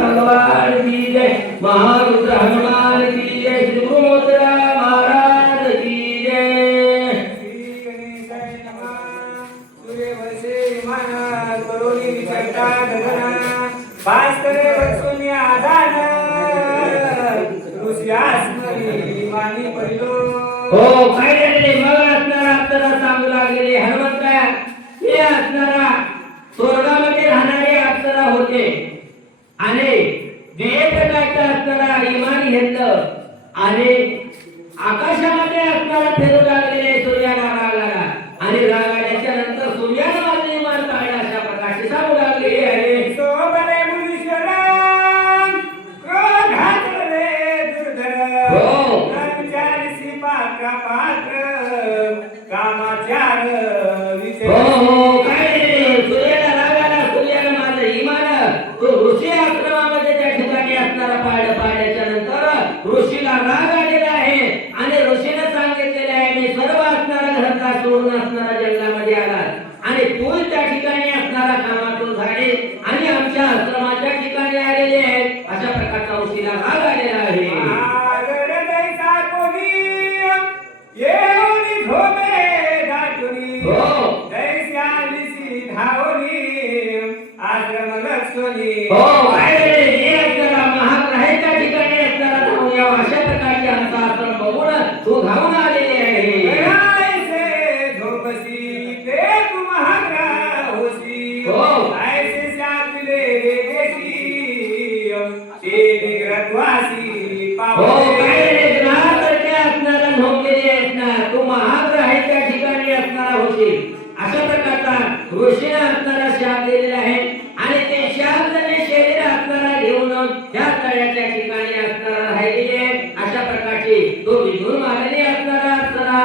भगवान की जय। महारुद्र हनुमान की जय श्री गुरु महाराज की जय श्री गणेशाय विमान गगना घेतलं आणि आकाशामध्ये असणारा फिरू लागलेले सूर्याला राग आला आणि राग आल्याच्यानंतर सूर्याला माझे इमान काढलं अशा प्रकारचे सांगू लागलेले आहे. हो. कामाचार हो विजय हो काय रे? सूर्याला राग आला सूर्याला माझं इमान तो ऋषी आश्रमामध्ये त्या ठिकाणी असणारा पाड पाड्याच्या नंतर ऋषीला राग आलेला आहे आणि ऋषीने सांगितलेले आहे मी सर्व घरचा सोडून असणारा जंगलामध्ये आला आणि तू त्या ठिकाणी असणारा कामातून झाले आणि आमच्या आश्रमाच्या ठिकाणी आलेले आहेत अशा प्रकारचा ऋषीला राग आलेला आहे. झोपे दाटुनी हो. दैस्यालिसी धावनी आश्रम लक्ष्मणी हो काय रे? हे असणारा महाग आहे त्या ठिकाणी असणारा धावून यावं अशा प्रकारचे आमचा आश्रम बघून तू धावून आलेले आहे ऐसे झोपसी ते तू महाग्रा होसी हो. ऐसे शापिले देशी ते निग्रत्वासी हो पावले काय रे? ग्रहासारखे असणारा झोपलेले आहेत ना तू महाग्र आहे त्या ठिकाणी असणारा होशील अशा प्रकारचा ऋषीने असणारा शाप दिलेला आहे आणि ते शाप जरी शरीर असणारा घेऊन त्या तळ्याच्या ठिकाणी असणारा राहिलेले आहे. अशा प्रकारचे तो विधून मारलेली असणारा असणारा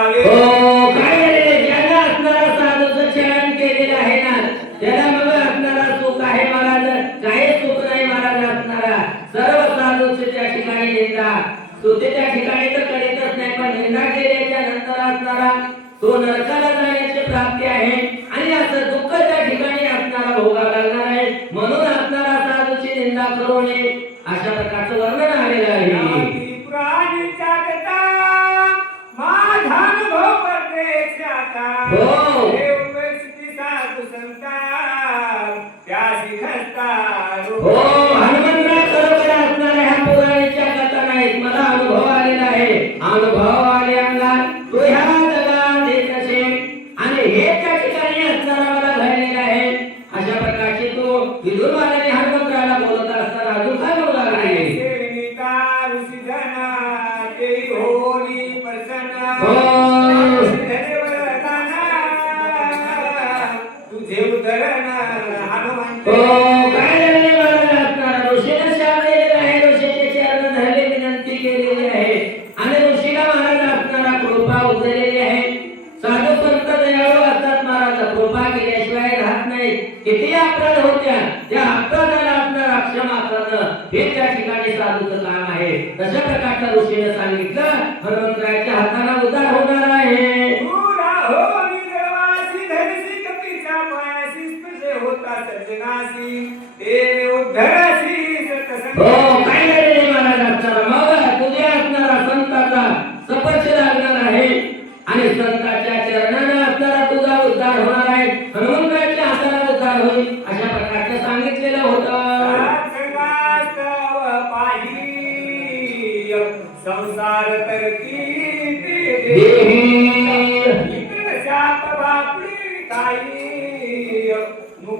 पतना हो, काय रे? ज्याला असणारा साधूचं छळण केलेलं आहे ना त्याला मग असणारा सुख आहे महाराज. काही सुख नाही महाराज असणारा सर्व साधूचे त्या ठिकाणी निंदा. स्तुती त्या ठिकाणी तर कळतच नाही पण निंदा केल्याच्यानंतर असणारा तो नरकाला जाण्याची प्राप्ती आहे. आणि असं दुःख त्या ठिकाणी असणारा भोगा लागणार आहे. म्हणून असणारा साधूची निंदा करू नये. अशा प्रकारचं हो हनुमंतराव खरोखर असणाऱ्या ह्या पौराणिकच्या कथा नाहीत मला अनुभव आलेला आहे. अनुभव आले अंगात तो ह्या जगात येत आणि हे त्या ठिकाणी असणारा मला घडलेला आहे. अशा प्रकारचे तो विदुर महाराजांनी आहे. तशा प्रकारच्या ऋषीने सांगितलं? हनुमंतरायाच्या हाताला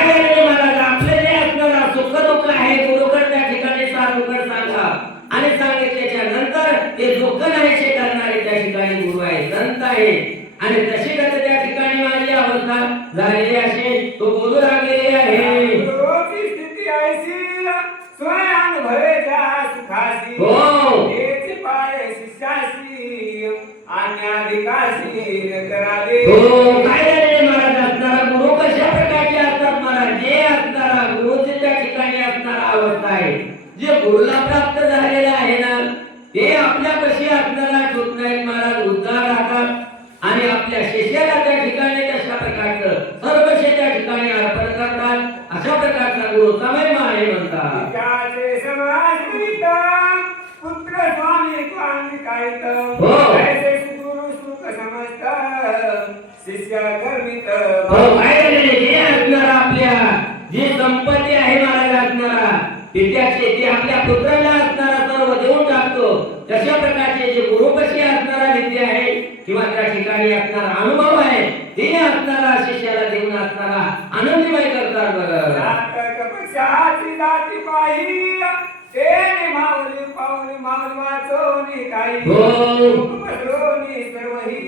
झाले? महाराज आपले जे असणारा सुख दुःख आहे गुरुकड त्या ठिकाणी साधुकड सांगा आणि सांगितल्याच्या दुःख नाहीसे करणारे त्या ठिकाणी गुरु आहे संत आहे आणि तशी गत त्या ठिकाणी माझी अवस्था झालेली असे. तो बोलू लागलेली आहे. हो. हो. काय झालेले महाराज? असणारा गुरु कशा प्रकारचे असतात महाराज? जे असणारा गुरुचे त्या ठिकाणी असणारा अवस्था आहे. जे गुरुला प्राप्त अशा प्रकारचा गुरु महिमा आहे म्हणतात विकाचे समाश्रित पुत्र स्वामी क्वांतिकायित हो. ऐसे सुगुरु सुख समजत शिष्या कर्मित हो, आहे? जे असणारा आपल्या जी संपत्ती आहे महाराज असणारा ते त्याचे ते आपल्या पुत्राला असणारा सर्व देऊन टाकतो तशा प्रकारचे जे गुरुपशी असणारा विद्या आहे किंवा त्या ठिकाणी असणारा अनुभव आहे तिने असणारा शिष्याला देऊन असणारा आनंदमय करतात बरं पक्षाची जाती पाही तेने माऊली पाऊली माऊली वाचवणी काही हो. बसलोनी सर्वही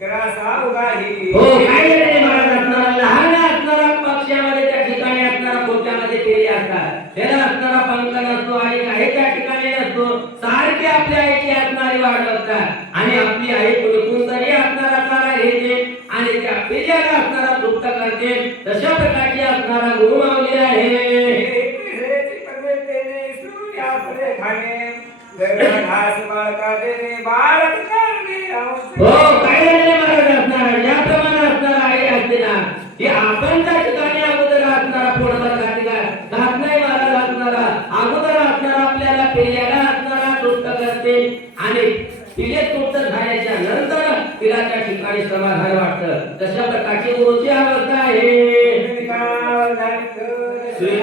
ग्रासा उगाही हो काय झालेलं आहे महाराज असणारा? लहान असणारा पक्षामध्ये त्या ठिकाणी असणारा पोत्यामध्ये पेरी असतात. त्याला असणारा पंख नसतो आणि काही त्या ठिकाणी नसतो. सारखे आपल्या आईची असणारी बघतात. आणि आपली आई कुणकुण तरी असणारा चारा घेते आणि त्या पिल्याला असणारा तृप्त करते तशा प्रकारची असणारा गुरु खाणे गरम घास बाळका देणे बाळक करणे हो काय झालेलं महाराज असणार. ज्याप्रमाणे असणार आहे असते ना की आपण त्या ठिकाणी अगोदर असणारा खाते का खात नाही महाराज असणारा. अगोदर असणारा आपल्याला पिल्याला असणारा तृप्त करते आणि पिले तृप्त झाल्याच्यानंतर तिला त्या ठिकाणी समाधान वाटतं. तशा प्रकारची गुरुची अवस्था आहे? श्री